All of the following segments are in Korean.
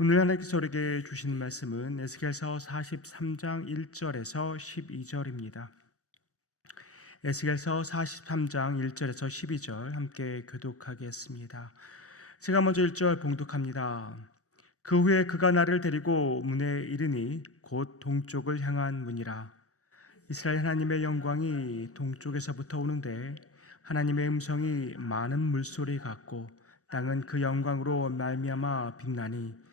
오늘 하나님께서 우리에게 주신 말씀은 에스겔서 43장 1절에서 12절입니다. 에스겔서 43장 1절에서 12절 함께 교독하겠습니다. 제가 먼저 1절 봉독합니다. 그 후에 그가 나를 데리고 문에 이르니 곧 동쪽을 향한 문이라. 이스라엘 하나님의 영광이 동쪽에서부터 오는데 하나님의 음성이 많은 물소리 같고 땅은 그 영광으로 말미암아 빛나니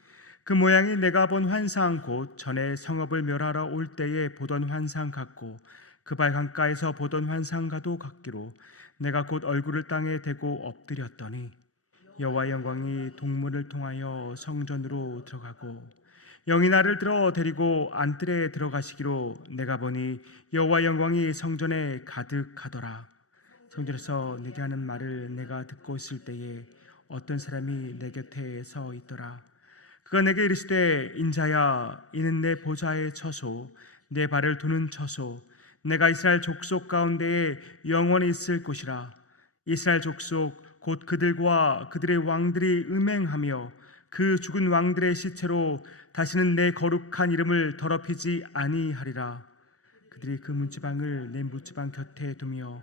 그 모양이 내가 본 환상 곧 전에 성읍을 멸하러 올 때에 보던 환상 같고 그 발 강가에서 보던 환상과도 같기로 내가 곧 얼굴을 땅에 대고 엎드렸더니 여호와의 영광이 동문을 통하여 성전으로 들어가고 영이 나를 들어 데리고 안뜰에 들어가시기로 내가 보니 여호와의 영광이 성전에 가득하더라. 성전에서 내게 하는 말을 내가 듣고 있을 때에 어떤 사람이 내 곁에 서 있더라. 그가 내게 이르시되 인자야 이는 내 보좌의 처소 내 발을 두는 처소 내가 이스라엘 족속 가운데에 영원히 있을 곳이라. 이스라엘 족속 곧 그들과 그들의 왕들이 음행하며 그 죽은 왕들의 시체로 다시는 내 거룩한 이름을 더럽히지 아니하리라. 그들이 그 문지방을 내 문지방 곁에 두며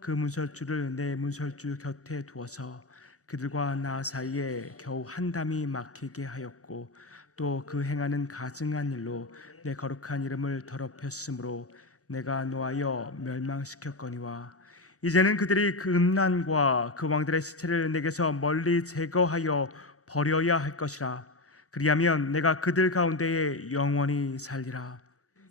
그 문설주를 내 문설주 곁에 두어서 그들과 나 사이에 겨우 한 담이 막히게 하였고 또 그 행하는 가증한 일로 내 거룩한 이름을 더럽혔으므로 내가 노하여 멸망시켰거니와 이제는 그들이 그 음란과 그 왕들의 시체를 내게서 멀리 제거하여 버려야 할 것이라. 그리하면 내가 그들 가운데에 영원히 살리라.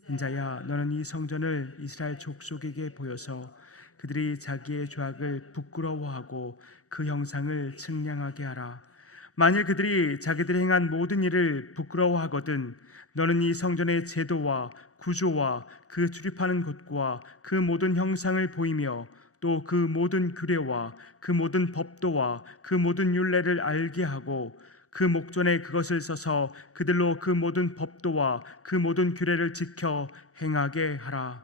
인자야 너는 이 성전을 이스라엘 족속에게 보여서 그들이 자기의 죄악을 부끄러워하고 그 형상을 측량하게 하라. 만일 그들이 자기들이 행한 모든 일을 부끄러워하거든 너는 이 성전의 제도와 구조와 그 출입하는 곳과 그 모든 형상을 보이며 또 그 모든 규례와 그 모든 법도와 그 모든 율례를 알게 하고 그 목전에 그것을 써서 그들로 그 모든 법도와 그 모든 규례를 지켜 행하게 하라.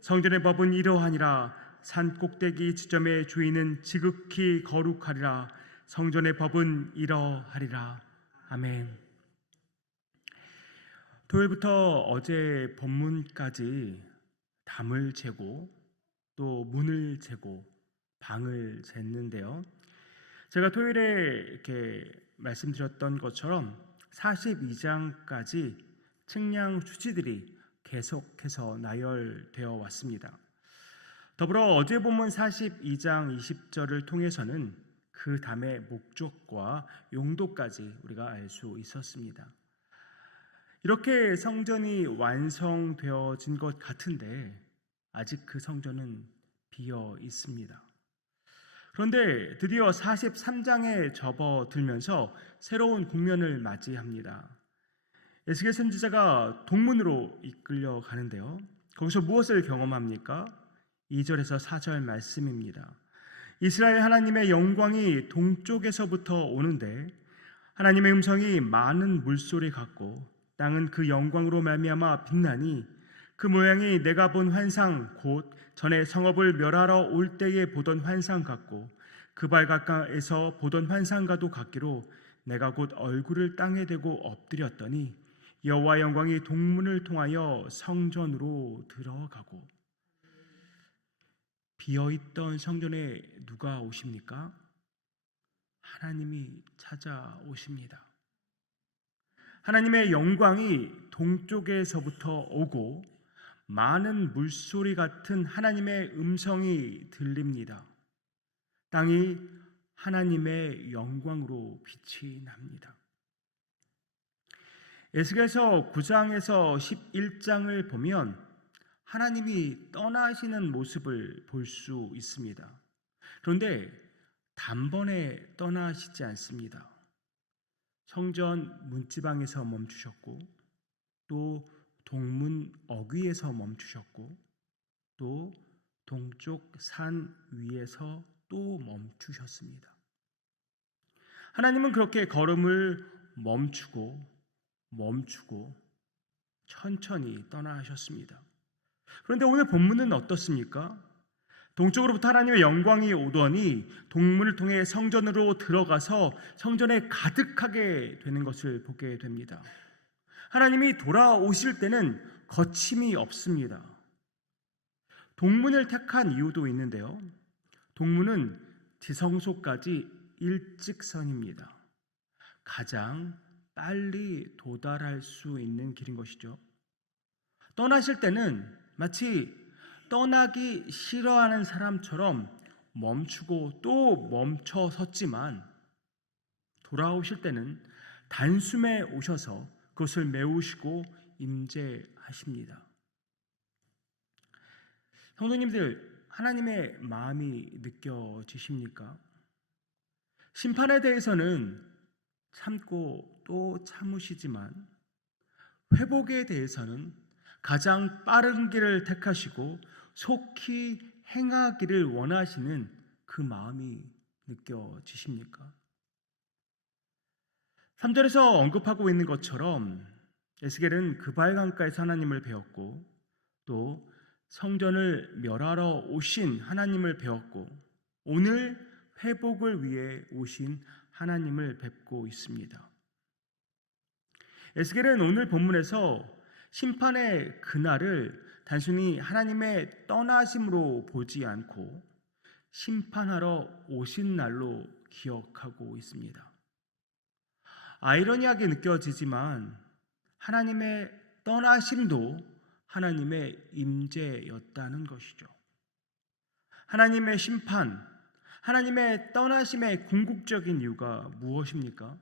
성전의 법은 이러하니라. 산 꼭대기 지점의 주인은 지극히 거룩하리라. 성전의 법은 이러하리라. 아멘. 토요일부터 어제 본문까지 담을 재고 또 문을 재고 방을 쟀는데요. 제가 토요일에 이렇게 말씀드렸던 것처럼 42장까지 측량 수치들이 계속해서 나열되어 왔습니다. 더불어 어제 본문 42장 20절을 통해서는 그 담의 목적과 용도까지 우리가 알 수 있었습니다. 이렇게 성전이 완성되어진 것 같은데 아직 그 성전은 비어 있습니다. 그런데 드디어 43장에 접어들면서 새로운 국면을 맞이합니다. 에스겔 선지자가 동문으로 이끌려 가는데요. 거기서 무엇을 경험합니까? 2절에서 4절 말씀입니다. 이스라엘 하나님의 영광이 동쪽에서부터 오는데 하나님의 음성이 많은 물소리 같고 땅은 그 영광으로 말미암아 빛나니 그 모양이 내가 본 환상 곧 전에 성읍을 멸하러 올 때에 보던 환상 같고 그 발 가까이에서 보던 환상과도 같기로 내가 곧 얼굴을 땅에 대고 엎드렸더니 여호와 영광이 동문을 통하여 성전으로 들어가고. 비어있던 성전에 누가 오십니까? 하나님이 찾아오십니다. 하나님의 영광이 동쪽에서부터 오고 많은 물소리 같은 하나님의 음성이 들립니다. 땅이 하나님의 영광으로 빛이 납니다. 에스겔서 9장에서 11장을 보면 하나님이 떠나시는 모습을 볼 수 있습니다. 그런데 단번에 떠나시지 않습니다. 성전 문지방에서 멈추셨고 또 동문 어귀에서 멈추셨고 또 동쪽 산 위에서 또 멈추셨습니다. 하나님은 그렇게 걸음을 멈추고 천천히 떠나셨습니다. 그런데 오늘 본문은 어떻습니까? 동쪽으로부터 하나님의 영광이 오더니 동문을 통해 성전으로 들어가서 성전에 가득하게 되는 것을 보게 됩니다. 하나님이 돌아오실 때는 거침이 없습니다. 동문을 택한 이유도 있는데요. 동문은 지성소까지 일직선입니다. 가장 빨리 도달할 수 있는 길인 것이죠. 떠나실 때는 마치 떠나기 싫어하는 사람처럼 멈추고 또 멈춰 섰지만, 돌아오실 때는 단숨에 오셔서 그것을 메우시고 임재하십니다. 성도님들, 하나님의 마음이 느껴지십니까? 심판에 대해서는 참고 또 참으시지만 회복에 대해서는 가장 빠른 길을 택하시고 속히 행하기를 원하시는 그 마음이 느껴지십니까? 3절에서 언급하고 있는 것처럼 에스겔은 그발 강가에서 하나님을 배웠고 또 성전을 멸하러 오신 하나님을 배웠고 오늘 회복을 위해 오신 하나님을 뵙고 있습니다. 에스겔은 오늘 본문에서 심판의 그날을 단순히 하나님의 떠나심으로 보지 않고 심판하러 오신 날로 기억하고 있습니다. 아이러니하게 느껴지지만 하나님의 떠나심도 하나님의 임재였다는 것이죠. 하나님의 심판, 하나님의 떠나심의 궁극적인 이유가 무엇입니까?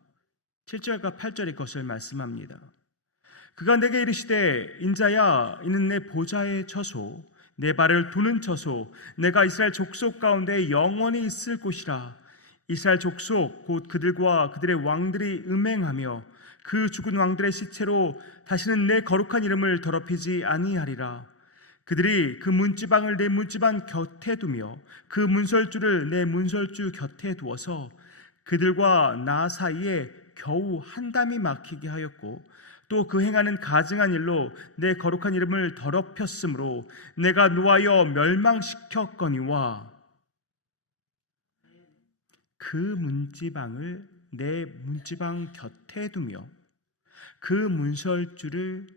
7절과 8절의 것을 말씀합니다. 그가 내게 이르시되 인자야 이는 내 보좌의 처소 내 발을 두는 처소 내가 이스라엘 족속 가운데 영원히 있을 곳이라. 이스라엘 족속 곧 그들과 그들의 왕들이 음행하며 그 죽은 왕들의 시체로 다시는 내 거룩한 이름을 더럽히지 아니하리라. 그들이 그 문지방을 내 문지방 곁에 두며 그 문설주를 내 문설주 곁에 두어서 그들과 나 사이에 겨우 한 담이 막히게 하였고 또 그 행하는 가증한 일로 내 거룩한 이름을 더럽혔으므로 내가 노하여 멸망시켰거니와 그 문지방을 내 문지방 곁에 두며 그 문설주를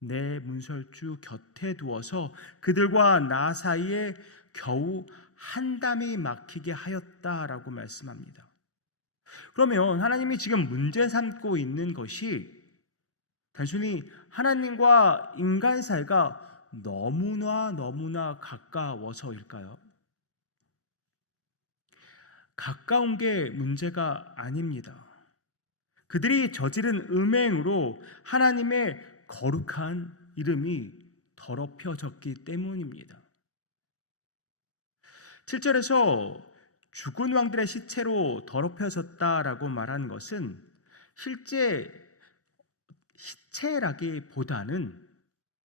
내 문설주 곁에 두어서 그들과 나 사이에 겨우 한 담이 막히게 하였다라고 말씀합니다. 그러면 하나님이 지금 문제 삼고 있는 것이 단순히 하나님과 인간 사이가 너무나 가까워서일까요? 가까운 게 문제가 아닙니다. 그들이 저지른 음행으로 하나님의 거룩한 이름이 더럽혀졌기 때문입니다. 7절에서 죽은 왕들의 시체로 더럽혀졌다라고 말한 것은 실제 시체라기보다는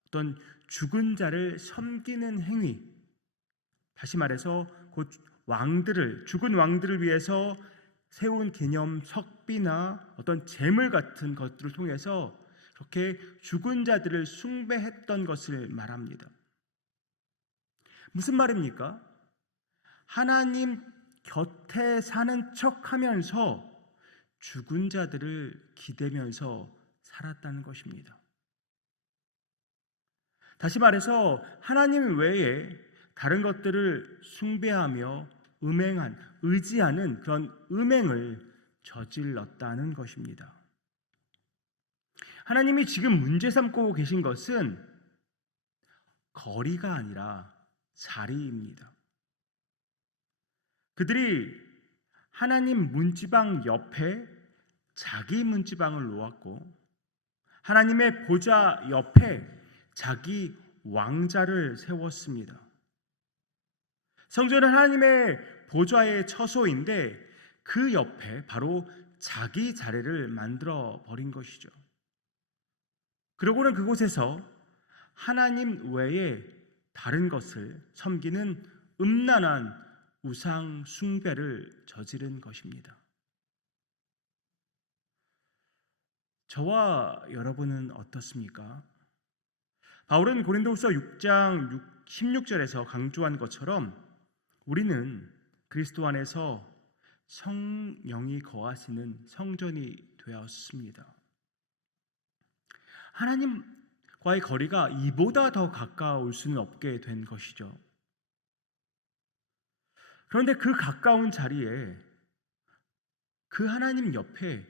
어떤 죽은 자를 섬기는 행위, 다시 말해서 곧 죽은 왕들을 위해서 세운 기념 석비나 어떤 제물 같은 것들을 통해서 그렇게 죽은 자들을 숭배했던 것을 말합니다. 무슨 말입니까? 하나님 곁에 사는 척하면서 죽은 자들을 기대면서 살았다는 것입니다. 다시 말해서 하나님 외에 다른 것들을 숭배하며 의지하는 그런 음행을 저질렀다는 것입니다. 하나님이 지금 문제 삼고 계신 것은 거리가 아니라 자리입니다. 그들이 하나님 문지방 옆에 자기 문지방을 놓았고 하나님의 보좌 옆에 자기 왕자를 세웠습니다. 성전은 하나님의 보좌의 처소인데 그 옆에 바로 자기 자리를 만들어 버린 것이죠. 그러고는 그곳에서 하나님 외에 다른 것을 섬기는 음란한 우상 숭배를 저지른 것입니다. 저와 여러분은 어떻습니까? 바울은 고린도후서 6장 16절에서 강조한 것처럼 우리는 그리스도 안에서 성령이 거하시는 성전이 되었습니다. 하나님과의 거리가 이보다 더 가까울 수는 없게 된 것이죠. 그런데 그 가까운 자리에 그 하나님 옆에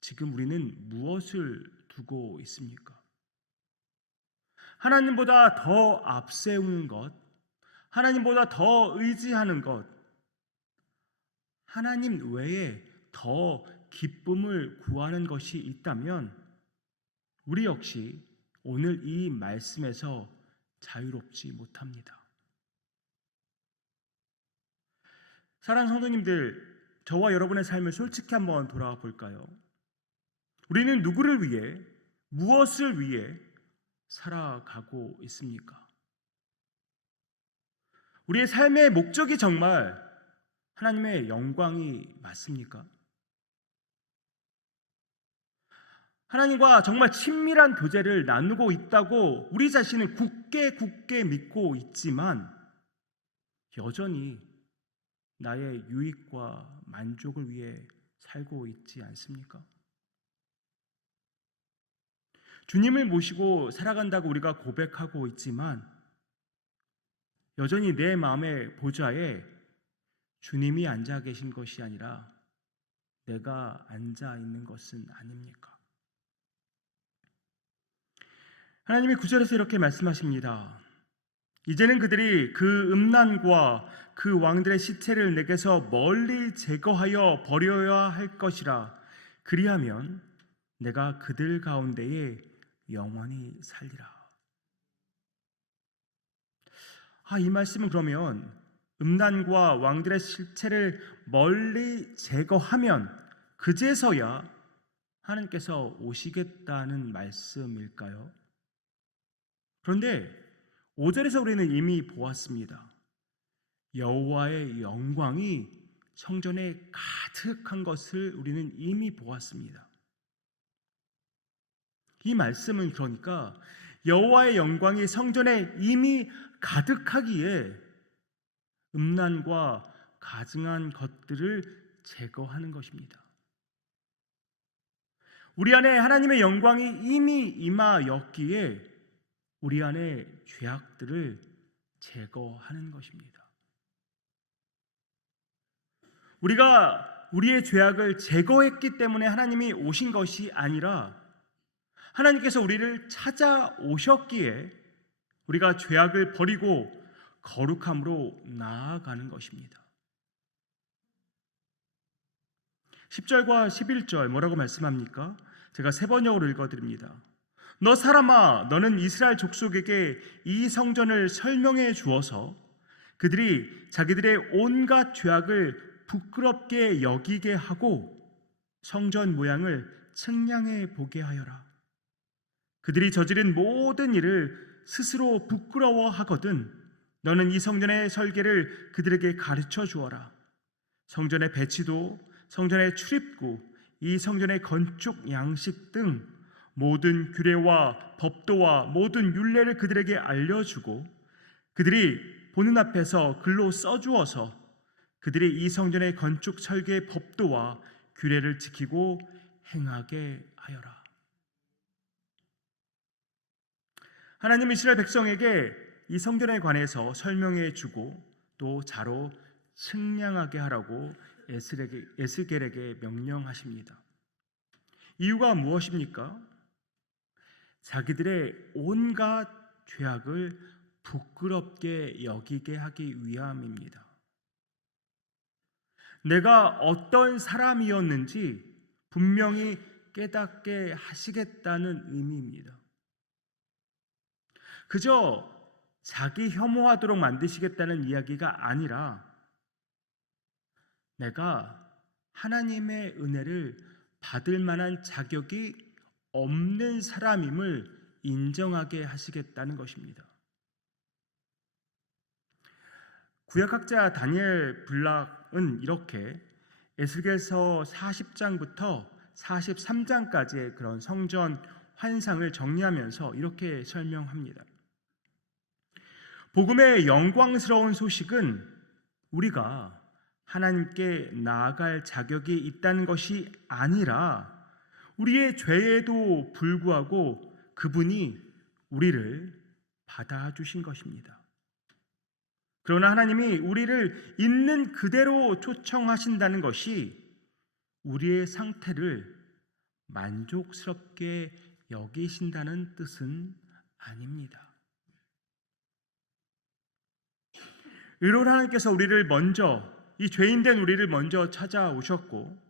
지금 우리는 무엇을 두고 있습니까? 하나님보다 더 앞세우는 것, 하나님보다 더 의지하는 것, 하나님 외에 더 기쁨을 구하는 것이 있다면 우리 역시 오늘 이 말씀에서 자유롭지 못합니다. 사랑하는 성도님들, 저와 여러분의 삶을 솔직히 한번 돌아와 볼까요? 우리는 누구를 위해, 무엇을 위해 살아가고 있습니까? 우리의 삶의 목적이 정말 하나님의 영광이 맞습니까? 하나님과 정말 친밀한 교제를 나누고 있다고 우리 자신은 굳게 믿고 있지만 여전히 나의 유익과 만족을 위해 살고 있지 않습니까? 주님을 모시고 살아간다고 우리가 고백하고 있지만 여전히 내 마음의 보좌에 주님이 앉아 계신 것이 아니라 내가 앉아 있는 것은 아닙니까? 하나님이 9절에서 이렇게 말씀하십니다. 이제는 그들이 그 음란과 그 왕들의 시체를 내게서 멀리 제거하여 버려야 할 것이라. 그리하면 내가 그들 가운데에 영원히 살리라. 이 말씀은 그러면 음란과 왕들의 실체를 멀리 제거하면 그제서야 하나님께서 오시겠다는 말씀일까요? 그런데 5절에서 우리는 이미 보았습니다. 여호와의 영광이 성전에 가득한 것을 우리는 이미 보았습니다. 이 말씀은 그러니까 여호와의 영광이 성전에 이미 가득하기에 음란과 가증한 것들을 제거하는 것입니다. 우리 안에 하나님의 영광이 이미 임하였기에 우리 안에 죄악들을 제거하는 것입니다. 우리가 우리의 죄악을 제거했기 때문에 하나님이 오신 것이 아니라 하나님께서 우리를 찾아오셨기에 우리가 죄악을 버리고 거룩함으로 나아가는 것입니다. 10절과 11절 뭐라고 말씀합니까? 제가 세 번역으로 읽어드립니다. 너 사람아, 너는 이스라엘 족속에게 이 성전을 설명해 주어서 그들이 자기들의 온갖 죄악을 부끄럽게 여기게 하고 성전 모양을 측량해 보게 하여라. 그들이 저지른 모든 일을 스스로 부끄러워하거든 너는 이 성전의 설계를 그들에게 가르쳐 주어라. 성전의 배치도, 성전의 출입구, 이 성전의 건축 양식 등 모든 규례와 법도와 모든 율례를 그들에게 알려주고 그들이 보는 앞에서 글로 써주어서 그들이 이 성전의 건축 설계의 법도와 규례를 지키고 행하게 하여라. 하나님은 이스라엘 백성에게 이 성전에 관해서 설명해 주고 또 자로 측량하게 하라고 에스겔에게 명령하십니다. 이유가 무엇입니까? 자기들의 온갖 죄악을 부끄럽게 여기게 하기 위함입니다. 내가 어떤 사람이었는지 분명히 깨닫게 하시겠다는 의미입니다. 그저 자기 혐오하도록 만드시겠다는 이야기가 아니라 내가 하나님의 은혜를 받을 만한 자격이 없는 사람임을 인정하게 하시겠다는 것입니다. 구약학자 다니엘 블락은 이렇게 에스겔서 40장부터 43장까지의 그런 성전 환상을 정리하면서 이렇게 설명합니다. 복음의 영광스러운 소식은 우리가 하나님께 나아갈 자격이 있다는 것이 아니라 우리의 죄에도 불구하고 그분이 우리를 받아주신 것입니다. 그러나 하나님이 우리를 있는 그대로 초청하신다는 것이 우리의 상태를 만족스럽게 여기신다는 뜻은 아닙니다. 의로운 하나님께서 우리를 먼저, 이 죄인된 우리를 먼저 찾아오셨고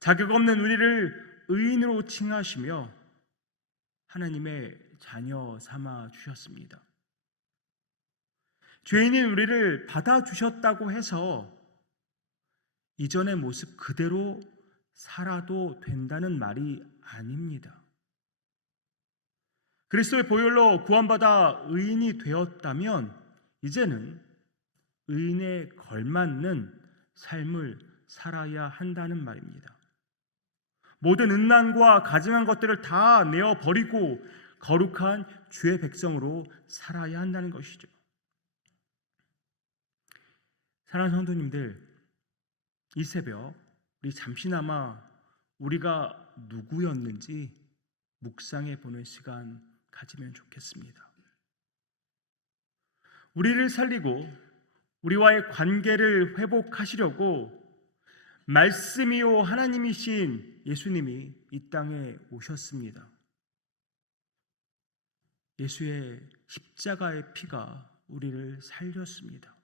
자격 없는 우리를 의인으로 칭하시며 하나님의 자녀 삼아 주셨습니다. 죄인인 우리를 받아주셨다고 해서 이전의 모습 그대로 살아도 된다는 말이 아닙니다. 그리스도의 보혈로 구원받아 의인이 되었다면 이제는 의인에 걸맞는 삶을 살아야 한다는 말입니다. 모든 음란과 가증한 것들을 다 내어버리고 거룩한 주의 백성으로 살아야 한다는 것이죠. 사랑하는 성도님들, 이 새벽 우리 잠시나마 우리가 누구였는지 묵상해 보는 시간 가지면 좋겠습니다. 우리를 살리고 우리와의 관계를 회복하시려고 말씀이요 하나님이신 예수님이 이 땅에 오셨습니다. 예수의 십자가의 피가 우리를 살렸습니다.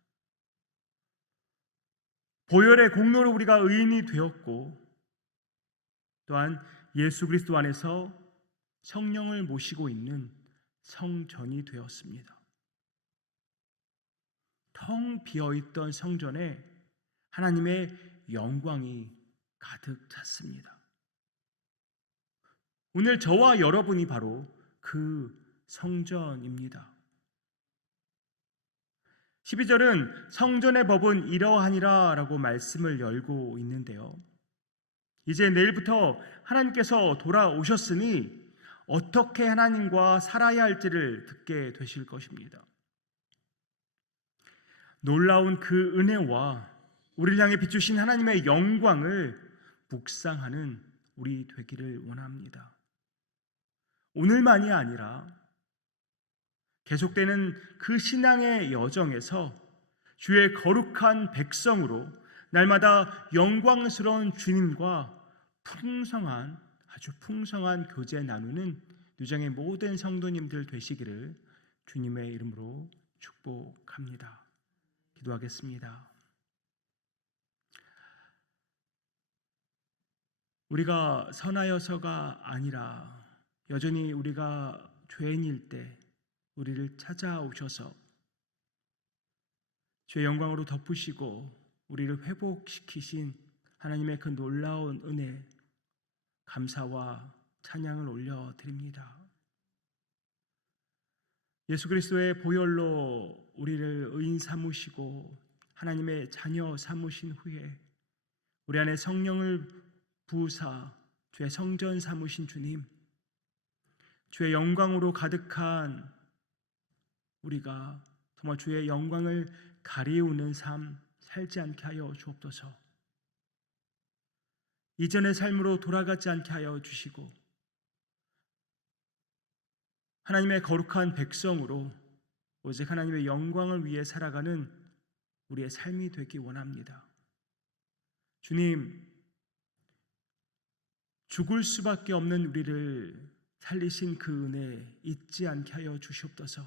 보혈의 공로로 우리가 의인이 되었고 또한 예수 그리스도 안에서 성령을 모시고 있는 성전이 되었습니다. 텅 비어있던 성전에 하나님의 영광이 가득 찼습니다. 오늘 저와 여러분이 바로 그 성전입니다. 12절은 성전의 법은 이러하니라 라고 말씀을 열고 있는데요. 이제 내일부터 하나님께서 돌아오셨으니 어떻게 하나님과 살아야 할지를 듣게 되실 것입니다. 놀라운 그 은혜와 우리를 향해 비추신 하나님의 영광을 묵상하는 우리 되기를 원합니다. 오늘만이 아니라 계속되는 그 신앙의 여정에서 주의 거룩한 백성으로 날마다 영광스러운 주님과 아주 풍성한 교제 나누는 유정의 모든 성도님들 되시기를 주님의 이름으로 축복합니다. 기도하겠습니다. 우리가 선하여서가 아니라 여전히 우리가 죄인일 때 우리를 찾아오셔서 주의 영광으로 덮으시고 우리를 회복시키신 하나님의 그 놀라운 은혜 감사와 찬양을 올려드립니다. 예수 그리스도의 보혈로 우리를 의인 삼으시고 하나님의 자녀 삼으신 후에 우리 안에 성령을 부으사 주의 성전 삼으신 주님, 주의 영광으로 가득한 우리가 정말 주의 영광을 가리우는 삶 살지 않게 하여 주옵소서. 이전의 삶으로 돌아가지 않게 하여 주시고 하나님의 거룩한 백성으로 오직 하나님의 영광을 위해 살아가는 우리의 삶이 되기 원합니다. 주님, 죽을 수밖에 없는 우리를 살리신 그 은혜 잊지 않게 하여 주시옵소서.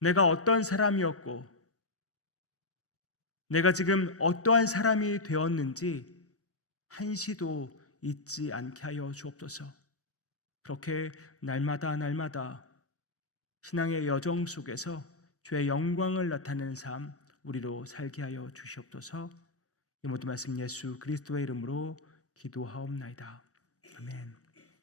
내가 어떤 사람이었고 내가 지금 어떠한 사람이 되었는지 한시도 잊지 않게 하여 주옵소서. 그렇게 날마다 신앙의 여정 속에서 주의 영광을 나타내는 삶 우리로 살게 하여 주시옵소서. 이 모든 말씀 예수 그리스도의 이름으로 기도하옵나이다. 아멘.